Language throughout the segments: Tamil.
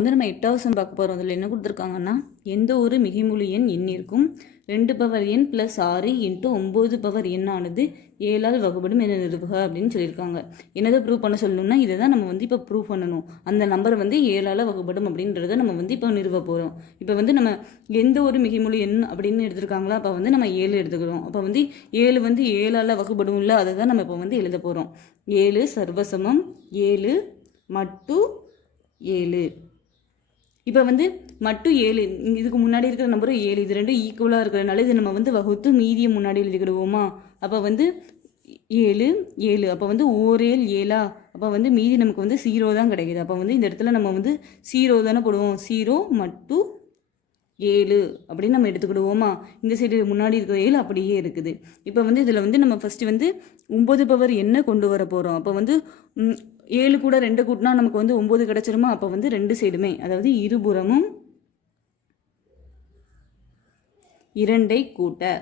வந்து நம்ம 8வது சம் பார்க்க போகிறோம். அதில் என்ன கொடுத்துருக்காங்கன்னா, எந்த ஒரு மிகைமுழு எண் எண்ணிற்கும் 2 பவர் n + 6 × 9 பவர் n ஆனது 7ஆல் வகுப்படும் என நிறுவுக அப்படின்னு சொல்லியிருக்காங்க. என்னதை ப்ரூவ் பண்ண சொல்லணும்னா இதை தான் நம்ம வந்து இப்போ ப்ரூவ் பண்ணணும். அந்த நம்பர் வந்து 7ஆல் வகுப்படும் அப்படின்றத நம்ம வந்து இப்போ நிறுவ போகிறோம். இப்போ வந்து நம்ம எந்த ஒரு மிகைமுழு எண் அப்படின்னு எடுத்துருக்காங்களா, அப்போ வந்து நம்ம 7 எடுத்துக்கிறோம். அப்போ வந்து 7 வந்து 7ஆல் வகுப்படும் இல்லை, அதை தான் நம்ம இப்போ வந்து எழுத போகிறோம். 7 சர்வசமம் 7 மட்டு 7. இப்போ வந்து மட்டும் 7, இதுக்கு முன்னாடி இருக்கிற நம்பரும் 7, இது ரெண்டும் ஈக்குவலாக இருக்கிறதுனால இது நம்ம வந்து வகுத்து மீதியை முன்னாடி எழுதிக்கிடுவோமா. அப்போ வந்து 7 7, அப்போ வந்து ஓரேல் 7ஆ, அப்போ வந்து மீதி நமக்கு வந்து 0 தான் கிடைக்குது. அப்போ வந்து இந்த இடத்துல நம்ம வந்து 0 தானே போடுவோம். 0 மட்டும் 7 அப்படின்னு நம்ம எடுத்துக்கிடுவோமா. இந்த சைடு முன்னாடி இருக்கிற 7 அப்படியே இருக்குது. இப்போ வந்து இதில் வந்து நம்ம ஃபஸ்ட்டு வந்து 9 பவர் என்ன கொண்டு வர போகிறோம். அப்போ வந்து 7 கூட 2 கூட்டினா நமக்கு வந்து 9 கிடச்சிருமா. அப்போ வந்து 2 சைடுமே, அதாவது இருபுறமும் 2ஐ கூட்ட.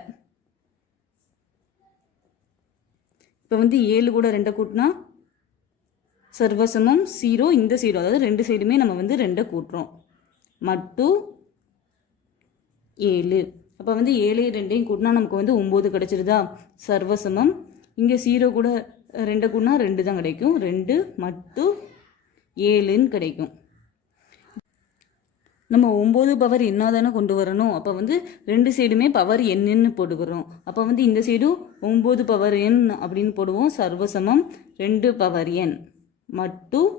இப்போ வந்து 7 கூட 2 கூட்டினா சர்வசமம் 0, இந்த சைடு அதாவது 2 சைடுமே நம்ம வந்து 2 கூட்டுறோம். மட்டும் 7. அப்போ வந்து 7 2ஐயும் கூட்டினா நமக்கு வந்து 9 கிடச்சிருதா. சர்வசமம் இங்கே 0 கூட 2 கூட்டினா 2 தான் கிடைக்கும். 2 மட்டும் 7ன்னு கிடைக்கும். நம்ம 9 பவர் என்ன தானே கொண்டு வரணும். அப்போ வந்து 2 சைடுமே பவர் என்னன்னு போட்டுக்கிறோம். அப்போ வந்து இந்த சைடும் 9 பவர் n அப்படின்னு போடுவோம். சர்வசமம் 2 பவர் n மட்டும்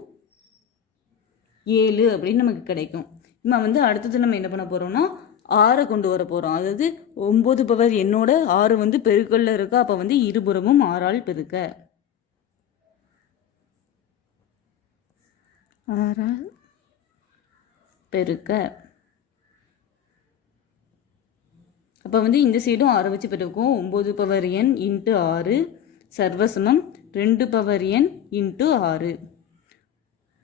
7 அப்படின்னு நமக்கு கிடைக்கும். இப்போ வந்து அடுத்தது நம்ம என்ன பண்ண போகிறோம்னா 6 கொண்டு வர போகிறோம். அதாவது 9 பவர் என்னோட 6 வந்து பெருக்கல்ல இருக்கா. அப்போ வந்து இருபுறமும் 6ஆல் பெருக்க. 6ஆல் பெருக்க. அப்போ வந்து இந்த சைடும் 6 வச்சு பெருக்கும். 9 பவர் n × 6 சர்வசமம் 2 பவர் n × 6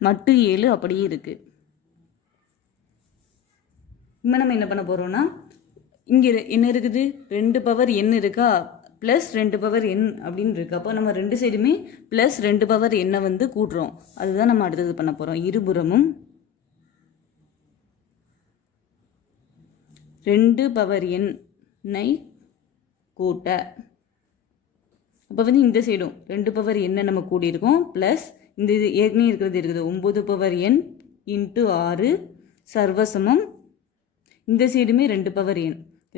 மட்டும் 7 அப்படியே இருக்குது. இப்போ நம்ம என்ன பண்ண போகிறோம்னா இங்கே என்ன இருக்குது, 2 பவர் n இருக்கா, ப்ளஸ் 2 பவர் n அப்படின்னு இருக்கு. அப்போ நம்ம 2 சைடுமே ப்ளஸ் 2 பவர் n வந்து கூட்டுறோம். அதுதான் நம்ம அடுத்தது பண்ண போகிறோம். இருபுறமும் 2 பவர் n-ஐ கூட்ட. அப்போ வந்து இந்த சைடும் 2 பவர் n நம்ம கூட்டியிருக்கோம். ப்ளஸ் இந்த இது ஏற்கனவே இருக்கிறது இருக்குது 9 பவர் n × 6 சர்வசமம் இந்த சைடுமே 2 power n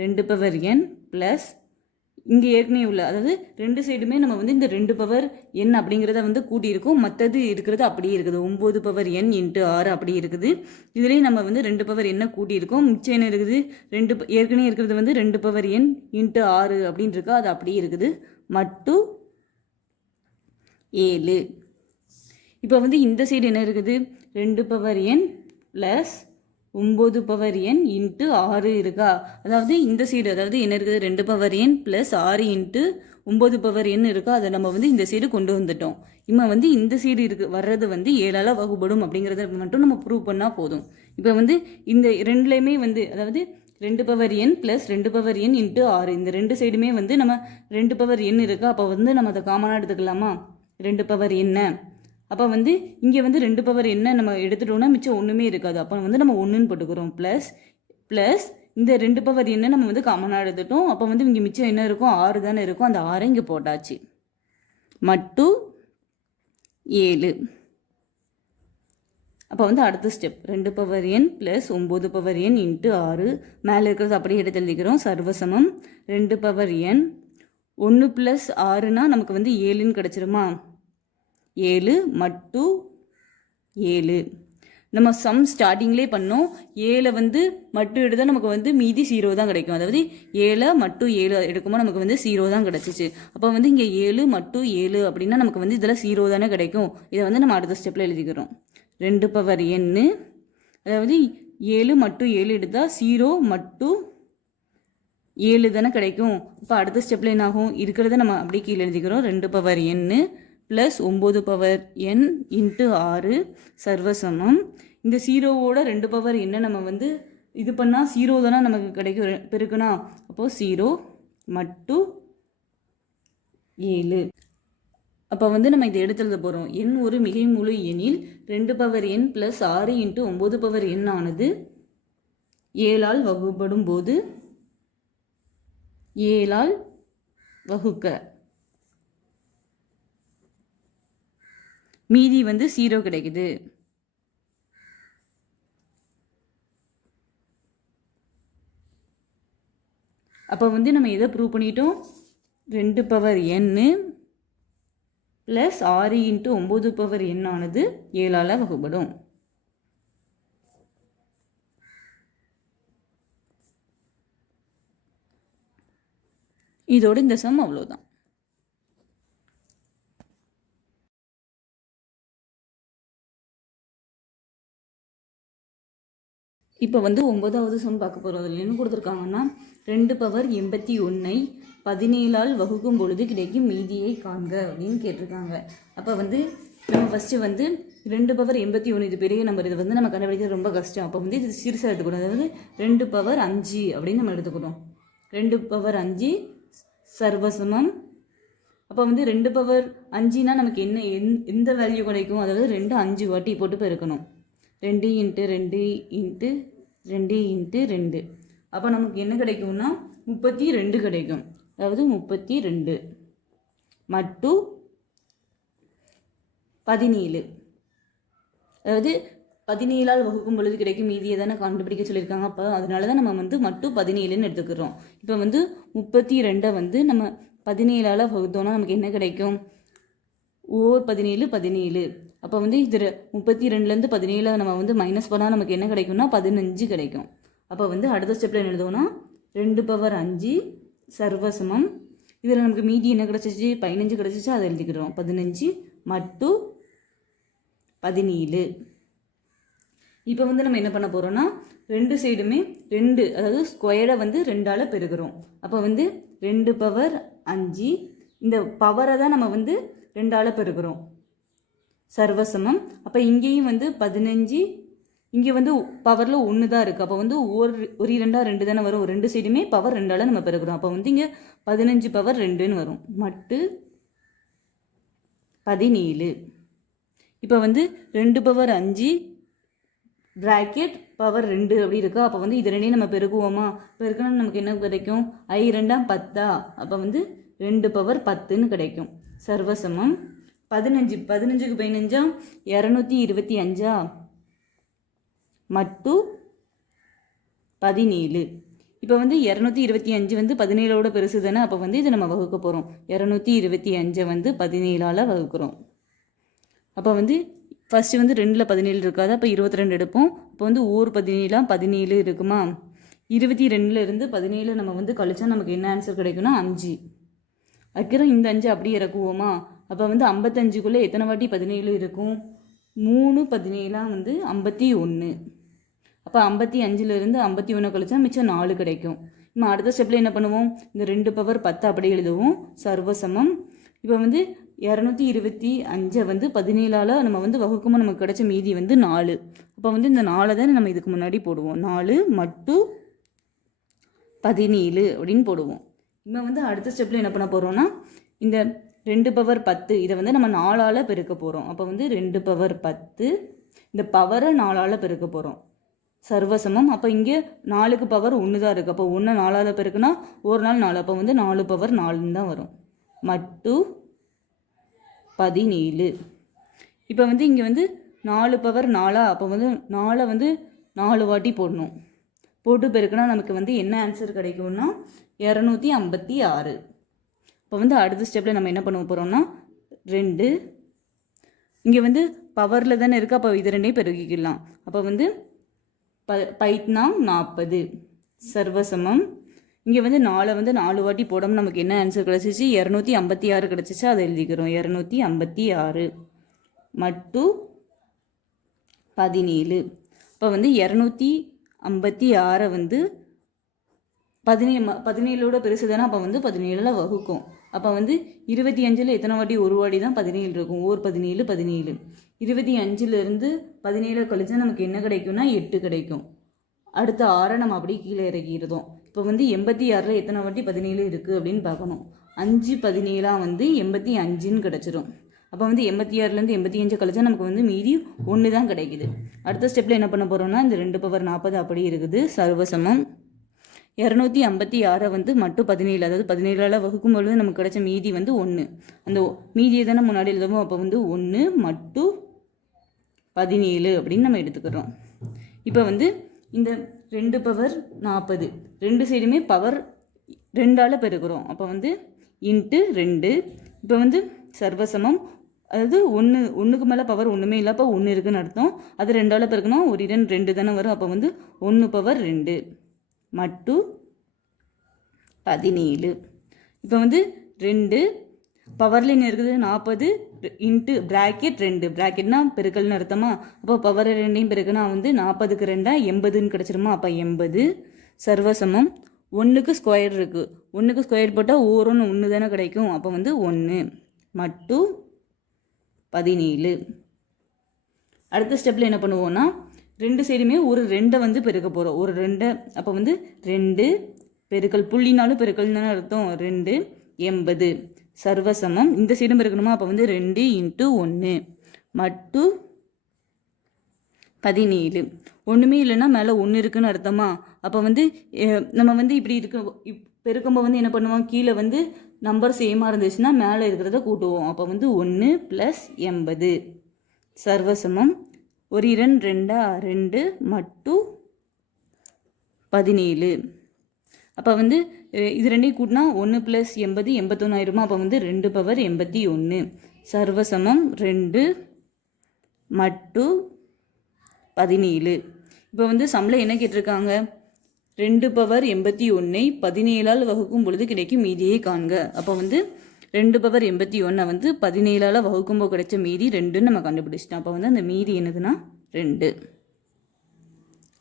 2 power n plus இங்கே ஏற்கனவே உள்ள, அதாவது 2 சைடுமே நம்ம வந்து இந்த 2 பவர் n அப்படிங்கிறத வந்து கூட்டியிருக்கோம். மற்றது இருக்கிறது அப்படியே இருக்குது. 9 பவர் n × 6 அப்படி இருக்குது. இதுலேயும் நம்ம வந்து 2 பவர் n கூட்டியிருக்கோம். மிச்சம் என்ன இருக்குது, ஏற்கனவே இருக்கிறது வந்து 2 பவர் n × 6 அப்படின்னு இருக்கா, அது அப்படியே இருக்குது. மட்டும் 7. இப்போ வந்து இந்த சைடு என்ன இருக்குது, 2 power n plus 9 power n × 6 இருக்கா. அதாவது இந்த சைடு அதாவது என்ன இருக்குது, 2 power n plus 6 × 9 power n இருக்கா. அதை நம்ம வந்து இந்த சைடு கொண்டு வந்துட்டோம். இப்போ வந்து இந்த சைடு வர்றது வந்து 7ஆல் வகுப்படும் அப்படிங்கிறத மட்டும் நம்ம ப்ரூவ் பண்ணால் போதும். இப்போ வந்து இந்த ரெண்டுலேயுமே வந்து அதாவது 2 power n plus 2 power n × 6 இந்த 2 சைடுமே வந்து நம்ம 2 பவர் n இருக்கா. அப்போ வந்து நம்ம அதை காமனாக எடுத்துக்கலாமா. 2 பவர் n. அப்போ வந்து இங்கே வந்து 2 பவர் என்ன நம்ம எடுத்துட்டோம்னா மிச்சம் ஒன்றுமே இருக்காது. அப்போ வந்து நம்ம 1ன்னு போட்டுக்கிறோம். ப்ளஸ் இந்த 2 பவர் என்ன நம்ம வந்து காமனாக எடுத்துட்டோம். அப்போ வந்து இங்கே மிச்சம் என்ன இருக்கும், 6 தானே இருக்கும். அந்த 6 இங்கே போட்டாச்சு. மட்டும் 7. அப்போ வந்து அடுத்த step 2 power n plus 9 power n × 6 மேலே இருக்கிறது அப்படியே எடுத்து எழுதிக்கிறோம். சர்வசமம் 2 பவர் n 1 ப்ளஸ் 6னா நமக்கு வந்து 7ன்னு கிடச்சிருமா. 7 மட்டும் 7. நம்ம சம் ஸ்டார்டிங்லேயே பண்ணோம். 7 வந்து மட்டும் எடுத்தால் நமக்கு வந்து மீதி 0 தான் கிடைக்கும். அதாவது 7 மட்டும் 7 எடுக்கும்போது நமக்கு வந்து 0 தான் கிடச்சிச்சு. அப்போ வந்து இங்கே 7 மட்டும் 7 அப்படின்னா நமக்கு வந்து இதில் 0 தானே கிடைக்கும். இதை வந்து நம்ம அடுத்த ஸ்டெப்பில் எழுதிக்கிறோம். 2 பவர் n அதாவது 7 மட்டும் 7 எடுத்தால் 0 மட்டும் 7 தானே கிடைக்கும். இப்போ அடுத்த ஸ்டெப்பில் என்ன ஆகும், இருக்கிறத நம்ம அப்படியே கீழே எழுதிக்கிறோம். 2 power n plus 9 power n × 6 சர்வசமம் இந்த 0வோட 2 பவர் என்ன நம்ம வந்து இது பண்ணால் 0 தானே நமக்கு கிடைக்கும் பெருக்குனா. அப்போது 0 மட்டும் 7. அப்போ வந்து நம்ம இதை எடுத்து எழுத போகிறோம். எண் ஒரு மிகை முழு எண்ணில் 2 பவர் n + 6 × 9 பவர் n ஆனது 7ஆல் வகுப்படும் போது 7ஆல் வகுக்க மீதி வந்து 0 கிடைக்குது. அப்போ வந்து நம்ம எதை ப்ரூவ் பண்ணிட்டோம்? 2 பவர் n + 6 × 9 பவர் n ஆனது 7ஆல் வகுப்படும். இதோட இந்த சம் அவ்வளோதான். இப்போ வந்து 9வது சம் பார்க்க போகிறோம். அதில் என்ன கொடுத்துருக்காங்கன்னா 2 பவர் 81 ஐ 17ஆல் வகுக்கும் பொழுது கிடைக்கும் மீதியை காண்க அப்படின்னு கேட்டிருக்காங்க. அப்போ வந்து நம்ம ஃபஸ்ட்டு வந்து 2 பவர் 81 இது பெரிய நம்பர், இதை வந்து நம்ம கண்டுபிடிக்கிறது ரொம்ப கஷ்டம். அப்போ வந்து இது சிறுசாக எடுத்துக்கணும். அதாவது 2 பவர் 5 அப்படின்னு நம்ம எடுத்துக்கணும். 2 பவர் 5 சர்வசமம். அப்போ வந்து 2 பவர் 5னா நமக்கு என்ன எந்த வேல்யூ கிடைக்கும்? அதாவது 2 5 வாட்டி போட்டு பெருக்கணும். 2 × 2 × 2 × 2. அப்போ நமக்கு என்ன கிடைக்கும்னா 32 கிடைக்கும். அதாவது 32 மட்டு 17. அதாவது 17ஆல் வகுக்கும் பொழுது கிடைக்கும் மீதியை தானே கண்டுபிடிக்க சொல்லியிருக்காங்க. அப்போ அதனால தான் நம்ம வந்து மட்டு 17ன்னு எடுத்துக்கிறோம். இப்போ வந்து 32 வந்து நம்ம 17ஆல் வகுத்தோம்னா நமக்கு என்ன கிடைக்கும்? ஓர் 17 17. அப்போ வந்து இது 32லேருந்து 17 நம்ம வந்து மைனஸ் பண்ணால் நமக்கு என்ன கிடைக்கும்னா 15 கிடைக்கும். அப்போ வந்து அடுத்த ஸ்டெப்பில் என்ன எழுதுவோம்னா 2 பவர் 5 சர்வசமம். இதில் நமக்கு மீதி என்ன கிடச்சிச்சு? 15 கிடச்சிச்சு. அதை எழுதிக்கிறோம். 15 மட்டு 17. இப்போ வந்து நம்ம என்ன பண்ண போகிறோம்னா 2 சைடுமே 2, அதாவது ஸ்கொயரை வந்து 2ஆல் பெருக்கிறோம். அப்போ வந்து 2 பவர் 5 இந்த பவரை தான் நம்ம வந்து 2ஆல் பெருக்கிறோம். சர்வசமம். அப்போ இங்கேயும் வந்து 15, இங்கே வந்து பவரில் 1 தான் இருக்குது. அப்போ வந்து ஒரு 2 2 தானே வரும். 2 சைடுமே பவர் 2ஆல் நம்ம பெருக்கிறோம். அப்போ வந்து இங்கே 15 பவர் 2ன்னு வரும். மட்டு 17. இப்போ வந்து 2 பவர் 5 பிராக்கெட் பவர் 2 அப்படி இருக்கா. அப்போ வந்து இது ரெண்டையும் நம்ம பெருக்குவோமா? பெருக்கணும்னு நமக்கு என்ன கிடைக்கும்? 2 10. அப்போ வந்து 2 பவர் 10ன்னு கிடைக்கும். சர்வசமம் 15. 15க்கு 15 225 மட்டு 17. இப்போ வந்து 225 வந்து 17ஓட பெருசு தானே. அப்போ வந்து இதை நம்ம வகுக்க போகிறோம். 225 வந்து 17ஆல் வகுக்கிறோம். அப்போ வந்து ஃபஸ்ட்டு வந்து 2ல் 17 இருக்காது. அப்போ 22 எடுப்போம். அப்போ வந்து ஓர் 17 17 இருக்குமா? 22லேருந்து 17 நம்ம வந்து கழிச்சா நமக்கு என்ன ஆன்சர் கிடைக்கும்னா 5. அதுக்கப்புறம் இந்த 5 அப்படியே இறக்குவோமா? அப்போ வந்து 55க்குள்ளே எத்தனை வாட்டி 17 இருக்கும்? 3 17 வந்து 51. அப்போ 55லேருந்து 51 கழிச்சா மிச்சம் 4 கிடைக்கும். நம்ம அடுத்த ஸ்டெப்பில் என்ன பண்ணுவோம்? இந்த 2 பவர் 10 அப்படியே எழுதுவோம். சர்வசமம். இப்போ வந்து 225 வந்து 17ஆல் நம்ம வந்து வகுக்கும்போது நமக்கு கிடைச்ச மீதி வந்து 4. அப்போ வந்து இந்த 4 தான் நம்ம இதுக்கு முன்னாடி போடுவோம். 4 மட்டு 17 அப்படின்னு போடுவோம். இப்போ வந்து அடுத்த ஸ்டெப்பில் என்ன பண்ண போகிறோம்னா இந்த 2 பவர் 10 இதை வந்து நம்ம 4ஆல் பெருக்க போகிறோம். அப்போ வந்து 2 பவர் 10 இந்த பவரை 4ஆல் பெருக்க போகிறோம். சர்வசமம். அப்போ இங்கே 4க்கு பவர் 1 தான் இருக்குது. அப்போ 1 4ஆல் பெருக்குனா ஒரு நாள் 4. அப்போ வந்து 4 பவர் 4ன்னு தான் வரும். மட்டு 17. இப்போ வந்து இங்கே வந்து 4 பவர் 4. அப்போ வந்து 4 வந்து 4 வாட்டி போடணும். போட்டு பெருக்குனா நமக்கு வந்து என்ன ஆன்சர் கிடைக்கும்னா 256. இப்போ வந்து அடுத்த ஸ்டெப்பில் நம்ம என்ன பண்ண போகிறோம்னா 2 இங்கே வந்து பவரில் தானே இருக்குது. அப்போ இது ரெண்டையும் பெருக்கிக்கலாம். அப்போ வந்து 40 சர்வசமம். இங்கே வந்து 4 வந்து 4 வாட்டி போடாமல் நமக்கு என்ன ஆன்சர் கிடச்சிச்சு? 256 கிடச்சிச்சு. அதை எழுதிக்கிறோம். 256 மட்டு 17. இப்போ வந்து 256 வந்து 17ஓட பெருசு தானே. அப்போ வந்து 17 வகுக்கும். அப்போ வந்து 25ல் எத்தனை வாட்டி ஒரு வாட்டி தான் 17 இருக்கும். ஓர் 17 17. 25லேருந்து 17 கழிச்சா நமக்கு என்ன கிடைக்கும்னா 8 கிடைக்கும். அடுத்த 6 நம்ம அப்படியே கீழே இறக்கிடுதோம். இப்போ வந்து 86ல் எத்தனை வாட்டி 17 இருக்குது அப்படின்னு பார்க்கணும். 5 17 வந்து 85ன்னு கிடச்சிரும். அப்போ வந்து 86லேருந்து 85 கழிச்சா நமக்கு வந்து மீதி 1 தான் கிடைக்குது. அடுத்த ஸ்டெப்பில் என்ன பண்ண போகிறோம்னா இந்த 2 பவர் 40 அப்படி இருக்குது. சர்வசமம் 256 வந்து மட்டும் 17, அதாவது 17ஆல் வகுக்கும் பொழுது நமக்கு கிடைச்ச மீதி வந்து 1. அந்த மீதியை தானே முன்னாடி எழுதுவோம். அப்போ வந்து 1 மட்டும் 17 அப்படின்னு நம்ம எடுத்துக்கிறோம். இப்போ வந்து இந்த 2 பவர் 40 ரெண்டு சைடுமே பவர் 2ஆல் பெருக்கிறோம். அப்போ வந்து இன்ட்டு 2. இப்போ வந்து சர்வசமம், அதாவது ஒன்றுக்கு மேலே பவர் ஒன்றுமே இல்லை, அப்போ 1 இருக்குன்னு அர்த்தம். அது 2ஆல் பெருக்கணும், ஒரு 2 தானே வரும். அப்போ வந்து 1 பவர் 2 மட்டும் 17. இப்போ வந்து 2 பவரில் என்ன இருக்குது 40 இன்ட்டு ப்ராக்கெட் 2, ப்ராக்கெட்னா பெருக்கல்னு அர்த்தமா. அப்போ பவர் 2ஐயும் பெருக்குனா வந்து 40க்கு 2 80ன்னு கிடச்சிருமா. அப்போ 80 சர்வசமம் 1க்கு ஸ்கொயர் இருக்குது. 1க்கு ஸ்கொயர் போட்டால் ஓரோன்னு 1 தானே கிடைக்கும். அப்போ வந்து 1 மட்டும் 17. அடுத்த ஸ்டெப்பில் என்ன பண்ணுவோம்னா ரெண்டு சைடுமே ஒரு 2 வந்து பெருக்க போகிறோம். ஒரு 2, அப்போ வந்து 2 பெருக்கல் புள்ளினாலும் பெருக்கல் தானே அர்த்தம். 2 80 சர்வசமம் இந்த சைடும் பெருக்கணுமா. அப்போ வந்து 2 இன்ட்டு 1 மட்டும் 17. ஒன்றுமே இல்லைன்னா மேலே 1 இருக்குன்னு அர்த்தமா. அப்போ வந்து நம்ம வந்து இப்படி பெருக்கும்போது வந்து என்ன பண்ணுவோம், கீழே வந்து நம்பர் சேமாக இருந்துச்சுன்னா மேலே இருக்கிறத கூட்டுவோம். அப்போ வந்து 1 + 80 சர்வசமம் 1 2 2 மட்டும் 17. அப்போ வந்து இது ரெண்டையும் கூட்டினா 1 + 80 81 ஆயிருமா. அப்போ வந்து 2 பவர் 81 சர்வசமம் 2 மட்டும் 17. இப்போ வந்து சம்மில் என்ன கேட்டிருக்காங்க, 2 பவர் 81ஐ 17ஆல் வகுக்கும் பொழுது கிடைக்கும் மீதியை காண்க. அப்போ வந்து 2 பவர் 81 வந்து 17ஆல் வகுக்கும்போது கிடைச்ச மீதி 2ன்னு நம்ம கண்டுபிடிச்சிட்டோம். அப்போ வந்து அந்த மீதி என்னதுன்னா 2.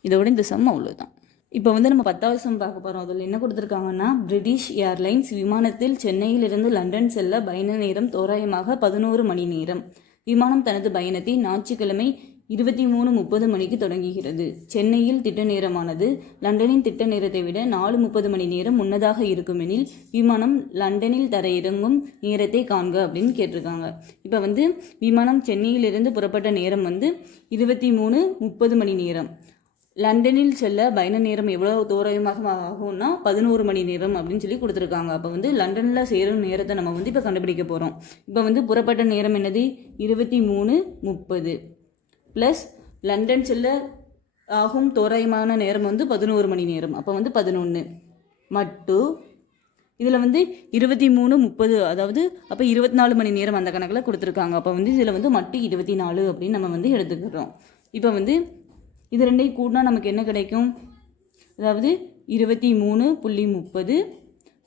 இதோட இந்த சம் அவ்வளோதான். இப்போ வந்து நம்ம 10வது சம் பார்க்க போகிறோம். அதில் என்ன கொடுத்துருக்காங்கன்னா, பிரிட்டிஷ் ஏர்லைன்ஸ் விமானத்தில் சென்னையிலிருந்து லண்டன் செல்ல பயண நேரம் தோராயமாக 11 மணி நேரம். விமானம் தனது பயணத்தை ஞாயிற்றுக்கிழமை 23:30 மணிக்கு தொடங்குகிறது. சென்னையில் திட்ட நேரமானது லண்டனின் திட்ட நேரத்தை விட 4:30 மணி நேரம் முன்னதாக இருக்குமெனில் விமானம் லண்டனில் தரையிறங்கும் நேரத்தை காண்க அப்படின்னு கேட்டிருக்காங்க. இப்போ வந்து விமானம் சென்னையிலிருந்து புறப்பட்ட நேரம் வந்து 23:30 மணி நேரம். லண்டனில் செல்ல பயண நேரம் எவ்வளோ தோராயமாக ஆகும்னா 11 மணி நேரம் அப்படின்னு சொல்லி கொடுத்துருக்காங்க. அப்போ வந்து லண்டனில் சேரும் நேரத்தை நம்ம வந்து இப்போ கண்டுபிடிக்க போகிறோம். இப்போ வந்து புறப்பட்ட நேரம் என்னது 23:30 ப்ளஸ் லண்டன் செல்ல ஆகும் தோராயமான நேரம் வந்து 11 மணி நேரம். அப்போ வந்து 11 மட்டும் இதில் வந்து 23:30, அதாவது அப்போ 24 மணி நேரம் அந்த கணக்கில் கொடுத்துருக்காங்க. அப்போ வந்து இதில் வந்து மட்டும் 24 அப்படின்னு நம்ம வந்து எடுத்துக்கிறோம். இப்போ வந்து இது ரெண்டையும் கூட்டினா நமக்கு என்ன கிடைக்கும், அதாவது 23.30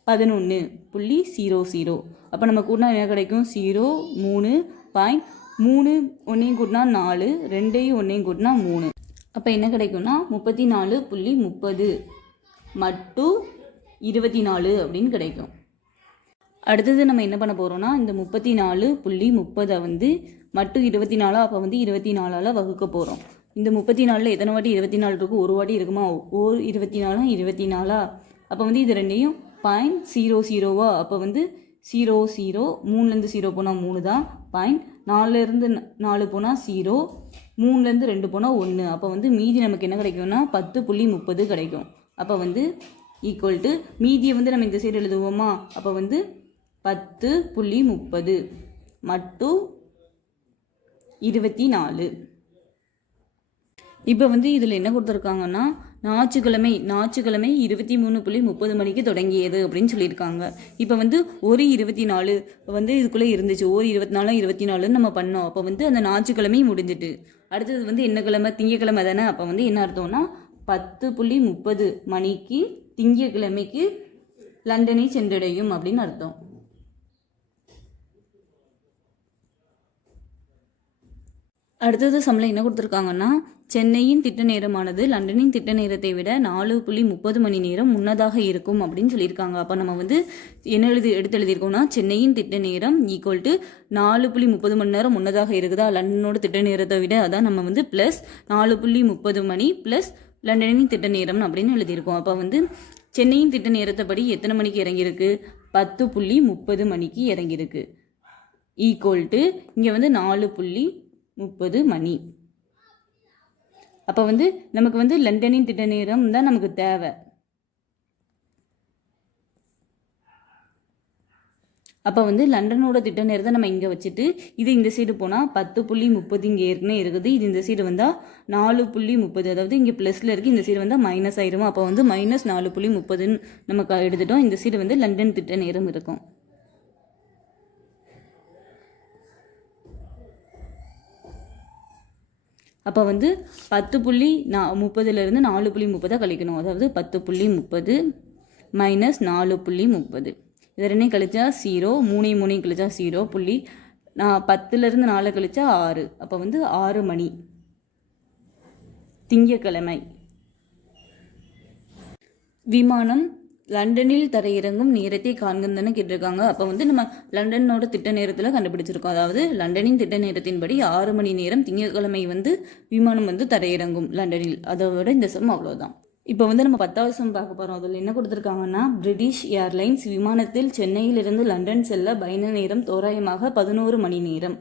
11.00. அப்போ நம்ம கூட்டினா என்ன கிடைக்கும், 0 3 3 ஒன்றையும் கூட்டினா 4, 2ஐயும் ஒன்றையும் கூட்டினா 3. அப்போ என்ன கிடைக்கும்னா 34.30 மட்டும் 24 அப்படின்னு கிடைக்கும். அடுத்தது நம்ம என்ன பண்ண போகிறோம்னா, இந்த 34.30 வந்து மட்டும் 24, அப்போ வந்து 24ஆல் வகுக்க போகிறோம். இந்த 34ல் எத்தனை வாட்டி 24 இருக்கும், ஒரு வாட்டி இருக்குமா, 24 24. அப்போ வந்து இது ரெண்டையும் 0.00, அப்போ வந்து 0 0, 3லேருந்து 0 போனால் 3 தான், 4லேருந்து 4 போனால் 0, 3லேருந்து 2 போனால் 1. அப்போ வந்து மீதி நமக்கு என்ன கிடைக்கும்னா 10.30 கிடைக்கும். அப்போ வந்து ஈக்குவல் டு மீதியை வந்து நம்ம இந்த சைடு எழுதுவோமா. அப்போ வந்து 10.30 மட்டும் 24. இப்போ வந்து இதில் என்ன கொடுத்துருக்காங்கன்னா, ஞாயிற்றுக்கிழமை 23:30 மணிக்கு தொடங்கியது அப்படின்னு சொல்லியிருக்காங்க. இப்போ வந்து ஒரு 24 வந்து இதுக்குள்ளே இருந்துச்சு, ஒரு 24 நம்ம பண்ணோம். அப்போ வந்து அந்த ஞாயிற்றுக்கிழமை முடிஞ்சிட்டு அடுத்தது வந்து என்ன கிழமை, திங்கக்கிழமை தானே. அப்போ வந்து என்ன அர்த்தம்னா 10.30 மணிக்கு திங்கக்கிழமைக்கு லண்டனை சென்றடையும் அப்படின்னு அர்த்தம். அடுத்தது சம்மில் என்ன கொடுத்துருக்காங்கன்னா, சென்னையின் திட்ட நேரமானது லண்டனின் திட்ட நேரத்தை விட 4.30 மணி நேரம் முன்னதாக இருக்கும் அப்படின்னு சொல்லியிருக்காங்க. அப்போ நம்ம வந்து என்ன எடுத்து எழுதியிருக்கோம்னா, சென்னையின் திட்ட நேரம் ஈக்குவல் டு 4.30 மணி நேரம் முன்னதாக இருக்குதா லண்டனோட திட்ட நேரத்தை விட, அதான் நம்ம வந்து ப்ளஸ் 4.30 மணி ப்ளஸ் லண்டனின் திட்ட நேரம் அப்படின்னு எழுதியிருக்கோம். அப்போ வந்து சென்னையின் திட்ட நேரத்தை படி எத்தனை மணிக்கு இறங்கியிருக்கு, 10.30 மணிக்கு இறங்கியிருக்கு. ஈக்குவல் டு இங்கே வந்து 4:30 மணி. அப்போ வந்து நமக்கு வந்து லண்டனின் திட்ட நேரம் தான் நமக்கு தேவை. அப்போ வந்து லண்டனோட திட்ட நேரத்தை நம்ம இங்கே வச்சுட்டு இது இந்த சைடு போனால் 10:30 இங்கே ஏற்கனவே இருக்குது. இது இந்த சைடு வந்தால் 4:30, அதாவது இங்கே ப்ளஸில் இருக்குது, இந்த சைடு வந்தால் மைனஸ் ஆயிரும். அப்போ வந்து -4:30 நமக்கு எடுத்துட்டோம். இந்த சைடு வந்து லண்டன் திட்ட நேரம் இருக்கும். அப்போ வந்து 10:30 4:30 கழிக்கணும். அதாவது 10:30 - 4:30. இது ரெண்டையும் கழிச்சா 0, 3 கழிச்சா 0. 10 4 கழிச்சா 6. அப்போ வந்து 6 மணி திங்கட்கிழமை. விமானம் லண்டனில் தரையிறங்கும் நேரத்தை காண்கன்னு கேட்டிருக்காங்க. அப்போ வந்து நம்ம லண்டனோட திட்ட நேரத்தில் கண்டுபிடிச்சிருக்கோம். அதாவது லண்டனின் திட்ட நேரத்தின்படி 6 மணி நேரம் திங்கட்கிழமை வந்து விமானம் வந்து தரையிறங்கும் லண்டனில். அதோட இந்த சம் அவ்வளோதான். இப்போ வந்து நம்ம 10வது சம் பார்க்க போகிறோம். அதில் என்ன கொடுத்துருக்காங்கன்னா, பிரிட்டிஷ் ஏர்லைன்ஸ் விமானத்தில் சென்னையிலிருந்து லண்டன் செல்ல பயண நேரம் தோராயமாக 11 மணி நேரம்.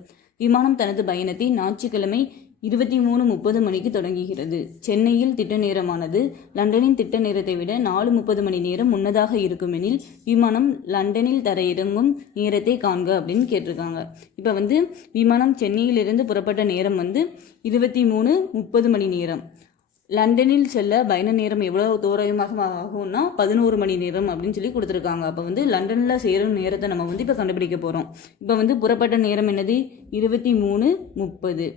விமானம் தனது பயணத்தை ஞாயிற்றுக்கிழமை 23:30 மணிக்கு தொடங்குகிறது. சென்னையில் திட்ட நேரமானது லண்டனின் திட்ட நேரத்தை விட 4:30 மணி நேரம் முன்னதாக இருக்குமெனில் விமானம் லண்டனில் தரையிறங்கும் நேரத்தை காண்க அப்படின்னு கேட்டிருக்காங்க. இப்போ வந்து விமானம் சென்னையிலிருந்து புறப்பட்ட நேரம் வந்து 23:30 மணி நேரம். லண்டனில் செல்ல பயண நேரம் எவ்வளோ தோராயமாக ஆகும்னா 11 மணி நேரம் அப்படின்னு சொல்லி கொடுத்துருக்காங்க. அப்போ வந்து லண்டனில் சேரும் நேரத்தை நம்ம வந்து இப்போ கண்டுபிடிக்க போகிறோம். இப்போ வந்து புறப்பட்ட நேரம் என்னது 23:30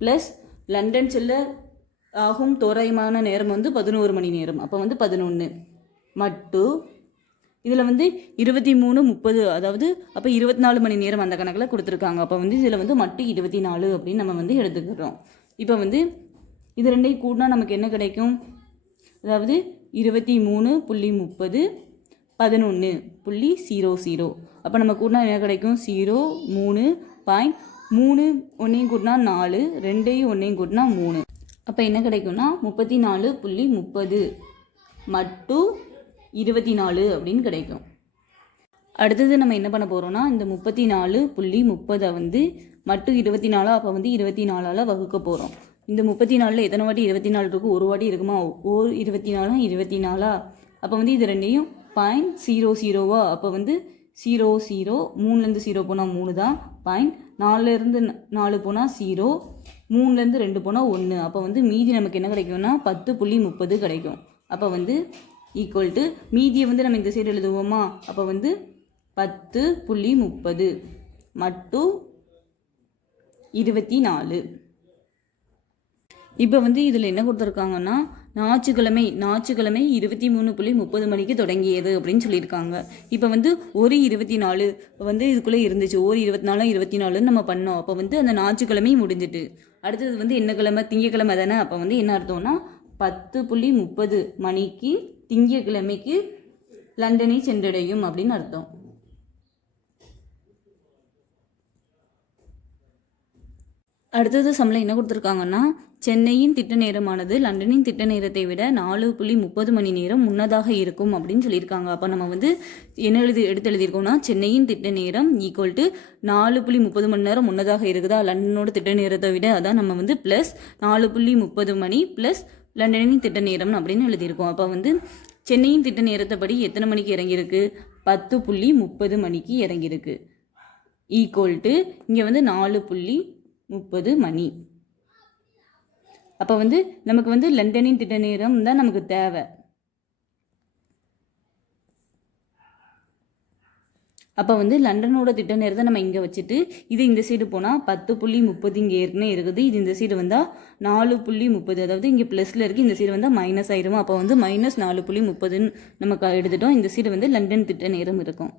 ப்ளஸ் லண்டன் செல்ல ஆகும் தோராயமான நேரம் வந்து 11 மணி நேரம். அப்போ வந்து 11 மட்டும் இதில் வந்து 23:30, அதாவது அப்போ 24 மணி நேரம் அந்த கணக்கில் கொடுத்துருக்காங்க. அப்போ வந்து இதில் வந்து மட்டும் 24 அப்படின்னு நம்ம வந்து எடுத்துக்கிறோம். இப்போ வந்து இது ரெண்டையும் கூட்டினா நமக்கு என்ன கிடைக்கும்? அதாவது 23:30 11:00. அப்போ நம்ம கூட்டினா என்ன கிடைக்கும்? 0 3 3 ஒன்றையும் கூட்டினா 4, 2 ஒன்றையும் கூட்டினா 3. அப்போ என்ன கிடைக்கும்னா 34:30 மட்டும் 24 அப்படின்னு கிடைக்கும். அடுத்தது நம்ம என்ன பண்ண போகிறோம்னா, இந்த 34:30 வந்து மட்டும் 24, அப்போ வந்து 24ஆல் வகுக்க போகிறோம். இந்த 34ல் எத்தனை வாட்டி 24 இருக்கும்? ஒரு வாட்டி இருக்குமா? 24 அப்போ வந்து இது ரெண்டையும் 0.00 அப்போ வந்து 0 0 3லேருந்து 0 போனால் 3 தான். 4லேருந்து 4 போனால் 0, 3லேருந்து 2 போனால் 1. அப்போ வந்து மீதி நமக்கு என்ன கிடைக்கும்னா 10:30 கிடைக்கும். அப்போ வந்து ஈக்குவல் டு மீதியை வந்து நம்ம இந்த சைடு எழுதுவோமா? அப்போ வந்து 10:30 மட்டும் 24. இப்போ வந்து இதில் என்ன கொடுத்துருக்காங்கன்னா, ஞாயிற்றுக்கிழமை 23:30 மணிக்கு தொடங்கியது அப்படின்னு சொல்லியிருக்காங்க. இப்போ வந்து ஒரு 24 வந்து இதுக்குள்ளே இருந்துச்சு. ஒரு 24 நம்ம பண்ணோம். அப்போ வந்து அந்த ஞாயிற்றுக்கிழமை முடிஞ்சிட்டு அடுத்தது வந்து என்ன கிழமை? திங்கக்கிழமை தானே. அப்போ வந்து என்ன அர்த்தம்னா 10:30 மணிக்கு திங்கக்கிழமைக்கு லண்டனை சென்றடையும் அப்படின்னு அர்த்தம். அடுத்தது சம்பளம் என்ன கொடுத்துருக்காங்கன்னா, சென்னையின் திட்ட நேரமானது லண்டனின் திட்ட நேரத்தை விட 4:30 மணி நேரம் முன்னதாக இருக்கும் அப்படின்னு சொல்லியிருக்காங்க. அப்போ நம்ம வந்து என்ன எடுத்து எழுதியிருக்கோம்னா, சென்னையின் திட்ட நேரம் ஈக்குவல் டு 4:30 மணி நேரம் முன்னதாக இருக்குதா லண்டனோட திட்ட நேரத்தை விட, அதான் நம்ம வந்து ப்ளஸ் 4:30 மணி ப்ளஸ் லண்டனின் திட்ட நேரம் அப்படின்னு எழுதியிருக்கோம். அப்போ வந்து சென்னையின் திட்ட நேரத்தைப்படி எத்தனை மணிக்கு இறங்கியிருக்கு? 10:30 மணிக்கு இறங்கியிருக்கு. ஈக்குவல் டு இங்கே வந்து 4:30 மணி. அப்போ வந்து நமக்கு வந்து லண்டனின் திட்ட நேரம் தான் நமக்கு தேவை. அப்போ வந்து லண்டனோட திட்ட நேரத்தை நம்ம இங்கே வச்சுட்டு இது இந்த சைடு போனால் 10:30 இங்கே ஏற்கனவே இருக்குது. இது இந்த சைடு வந்தால் 4:30, அதாவது இங்கே ப்ளஸில் இருக்குது, இந்த சைடு வந்தால் மைனஸ் ஆயிரும். அப்போ வந்து -4:30 நமக்கு எடுத்துட்டோம். இந்த சைடு வந்து லண்டன் திட்ட நேரம் இருக்கும்.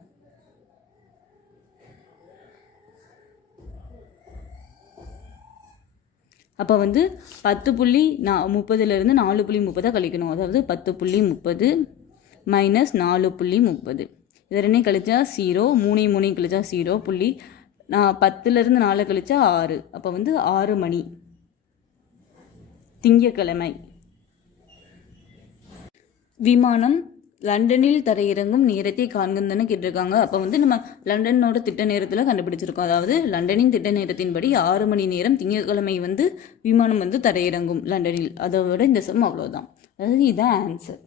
அப்போ வந்து 10:30 4:30 கழிக்கணும். அதாவது 10:30 - 4:30. இது ரெண்டையும் கழிச்சா 0, 3 கழிச்சா 0. 10லேருந்து 4 கழிச்சா 6. அப்போ வந்து 6 மணி திங்கட்கிழமை. விமானம் லண்டனில் தரையிறங்கும் நேரத்தை காண்கன்னு கேட்டிருக்காங்க. அப்போ வந்து நம்ம லண்டனோட திட்ட நேரத்தில் கண்டுபிடிச்சிருக்கோம். அதாவது லண்டனின் திட்ட நேரத்தின்படி 6 மணி நேரம் திங்கட்கிழமை வந்து விமானம் வந்து தரையிறங்கும் லண்டனில். அதோட இந்த சம் அவ்வளோதான். அதாவது இதுதான் ஆன்சர்.